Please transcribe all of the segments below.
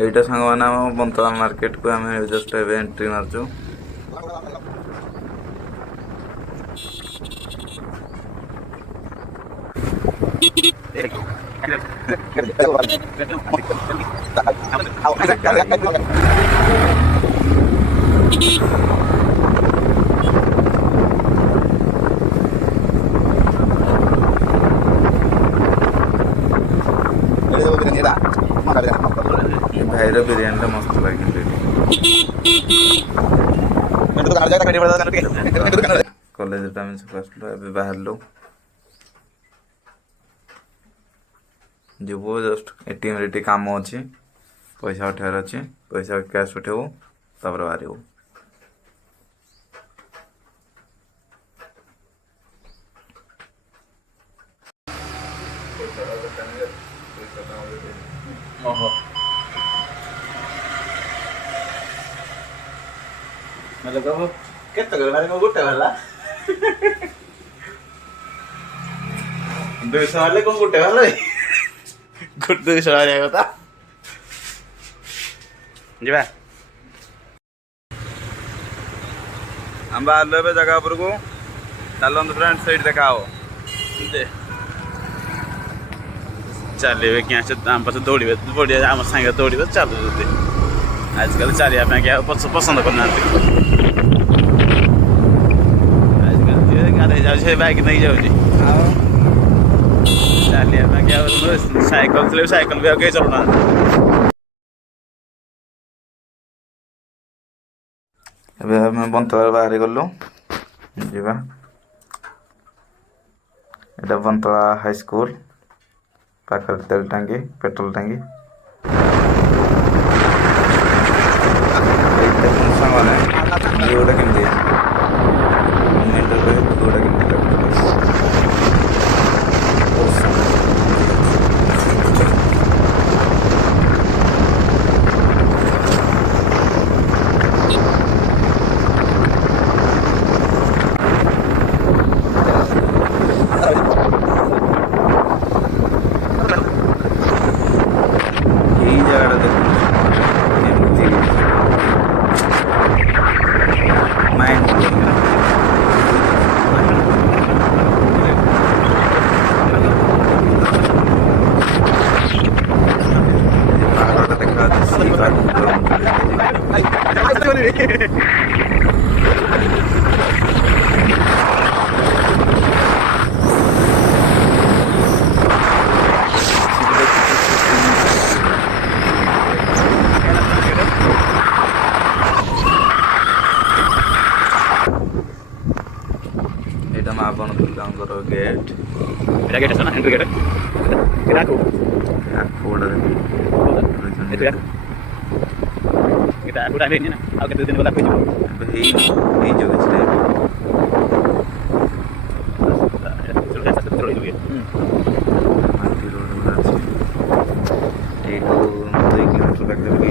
ଏଇଟା ସାଙ୍ଗମାନେ ଆମ ବନ୍ତଳା ମାର୍କେଟକୁ ଆମେ ଜଷ୍ଟ ଏବେ ଏଣ୍ଟ୍ରି ମାରୁଛୁ। ଭାଇର ବିରିୟାନୀଟା ମସ୍ତ ଲାଗେ କିନ୍ତୁ କଲେଜରେ ଆମେ ସବୁ ଆସିଲୁ ଏବେ ବାହାରିଲୁ ଯିବୁ ଜଷ୍ଟ ଏଟିଏମ୍ରେ ଟିକେ କାମ ଅଛି ପଇସା ଉଠେଇବାର ଅଛି ପଇସା କ୍ୟାସ୍ ଉଠେଇବୁ ତାପରେ ବାହାରିବୁ। ଓହୋ ମାନେ କହ କେତେ ମାନେ ଗୋଟେ ହେଲା 200 ହେଲେ କଣ ଗୋଟେ ହେଲା ଗୋଟେ 200 ମାରିବା କଥା ଯିବା। ଆମେ ବାହାରିଲୁ ଏବେ ଜାଗା ଉପରକୁ ଚାଲନ୍ତୁ ଫ୍ରେଣ୍ଡ ସେଇଠି ଦେଖା ହବ। ଚାଲିବେ କି ଆମ ପଛେ ଦୌଡ଼ିବେ ପଡ଼ିବେ ଆମ ସାଙ୍ଗେ ଦୌଡ଼ିବେ ଚାଲୁଛନ୍ତି ଆଜିକାଲି ଚାଲିବା ପାଇଁ ଆଉ ପସନ୍ଦ କରୁନାହାନ୍ତି। ଆଜିକାଲି ଯିଏ ଗାଧୋଇ ଯାଉଛି ସେ ବାଇକ୍ ନେଇକି ଯାଉଛି ଆଉ ଚାଲିବା ପାଇଁ ଆଉ ସାଇକେଲ ଥିଲେ ସାଇକେଲ ବି ଆଉ କେହି ଚଲୁନାହାନ୍ତି। ଏବେ ଆମେ ବନ୍ତଳାରୁ ବାହାରି ଗଲୁ ଯିବା ଏଇଟା ବନ୍ତଳା ହାଇସ୍କୁଲ ପାଖରେ ତେଲ ଟାଙ୍କି ପେଟ୍ରୋଲ ଟାଙ୍କି ଦେଖନ୍ତୁ ସାଙ୍ଗମାନେ ଭିଉଟା କେମିତି କମେଣ୍ଟରେ କହିବେ ଭିଉଟା କେମିତି ଲାଗୁଛି। ଏଇ ଜାଗାଟା ଦେଖନ୍ତୁ ଏମିତି ମାଇଣ୍ଡ ବ୍ଲୋଇଂ ପାହାଡ଼ଟା ଦେଖାଯାଉଛି ସେଇ ପାହାଡ଼କୁ ପୁରା ମୁଁ ଚଢ଼ିକି ଏଇଟା ମା ବନଦୁର୍ଗାଙ୍କର ଗେଟ୍ ଏଇଟା ଗେଟ୍ ଅଛି ନା ଏଣ୍ଟ୍ରି ଗେଟ୍ ଏଇଟା ଆଖୁ ଗୁଡ଼ା ଏଇଟା ଗୋଟା ହେଇନି ନା ଆଉ କେତେ ଦିନ ଗଲା ହେଇଯିବ ଏବେ ହେଇଯିବ କିଛି ନାହିଁ। ମାଟି ରୋଡ଼ ଗୁଡ଼ା ଅଛି ଏଇଠୁ 2 କିଲୋମିଟର ପାଖାପାଖି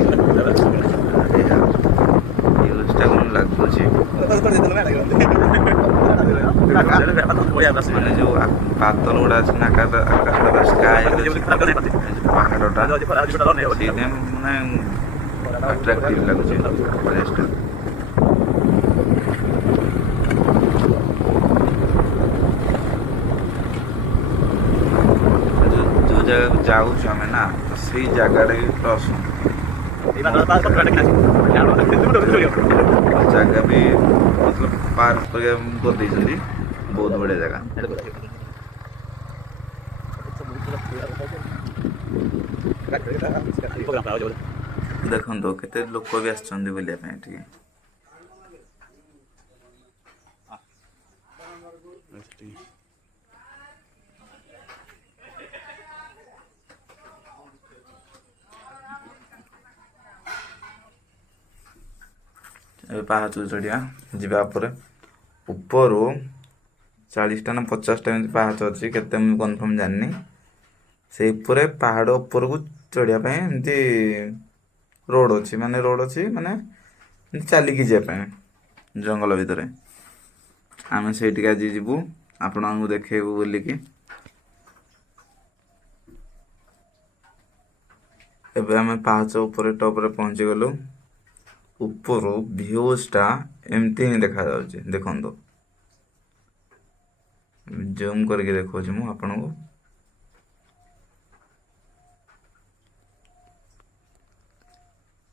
ୟୁଜ୍ଟା କ'ଣ ଲାଗୁଛି ମାନେ ଯେଉଁ ବାଦଲ ଗୁଡ଼ା ଅଛି ନା ଆକାଶଟା ସ୍କାଏ ପାହାଡ଼ଟା ସେଇଥିପାଇଁ ମାନେ ଆଟ୍ରାକ୍ଟିଭ୍ ଲାଗୁଛି ପ୍ଲେସ୍ଟା। ଯେଉଁ ଜାଗାକୁ ଯାଉଛୁ ଆମେ ନା ତ ସେଇ ଜାଗାଟା ବି ପୁରା ଅସମ ଜାଗା ବି ମତଲବ ପାର୍କ କରିବା କରିଦେଇଛନ୍ତି ବହୁତ ବଢ଼ିଆ ଜାଗା। ଦେଖନ୍ତୁ କେତେ ଲୋକ ବି ଆସିଛନ୍ତି ବୁଲିବା ପାଇଁ ଏଠିକି। ଏବେ ପାହାଚ ଚଢ଼ିବା ଯିବା ଉପରେ ଉପରୁ 40ଟା ନା 50ଟା ଏମିତି ପାହାଚ ଅଛି କେତେ ମୁଁ କନଫର୍ମ ଜାଣିନି। ସେଇ ଉପରେ ପାହାଡ଼ ଉପରକୁ ଚଢ଼ିବା ପାଇଁ ଏମିତି ରୋଡ଼ ଅଛି ମାନେ ଏମିତି ଚାଲିକି ଯିବା ପାଇଁ ଜଙ୍ଗଲ ଭିତରେ ଆମେ ସେଇଠିକି ଆଜି ଯିବୁ ଆପଣଙ୍କୁ ଦେଖେଇବୁ ବୁଲିକି। ଏବେ ଆମେ ପାହାଚ ଉପରେ ଟପରେ ପହଞ୍ଚିଗଲୁ। ଉପରୁ ଭ୍ୟୁଜଟା ଏମିତି ହିଁ ଦେଖାଯାଉଛି, ଦେଖନ୍ତୁ। ଜୁମ୍ କରିକି ଦେଖାଉଛି ମୁଁ ଆପଣଙ୍କୁ।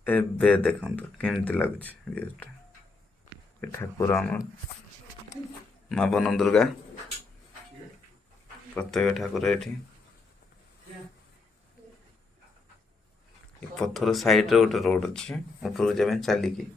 ଏବେ ଦେଖନ୍ତୁ କେମିତି ଲାଗୁଛି ଭ୍ୟୁଜଟା। ଏ ଠାକୁର ଆମର ମା ବନ ଦୁର୍ଗା, ପ୍ରତ୍ୟେକ ଠାକୁର ଏଠି। ଏ ପଥର ସାଇଡରେ ଗୋଟେ ରୋଡ ଅଛି ଉପରକୁ ଯିବା ପାଇଁ ଚାଲିକି।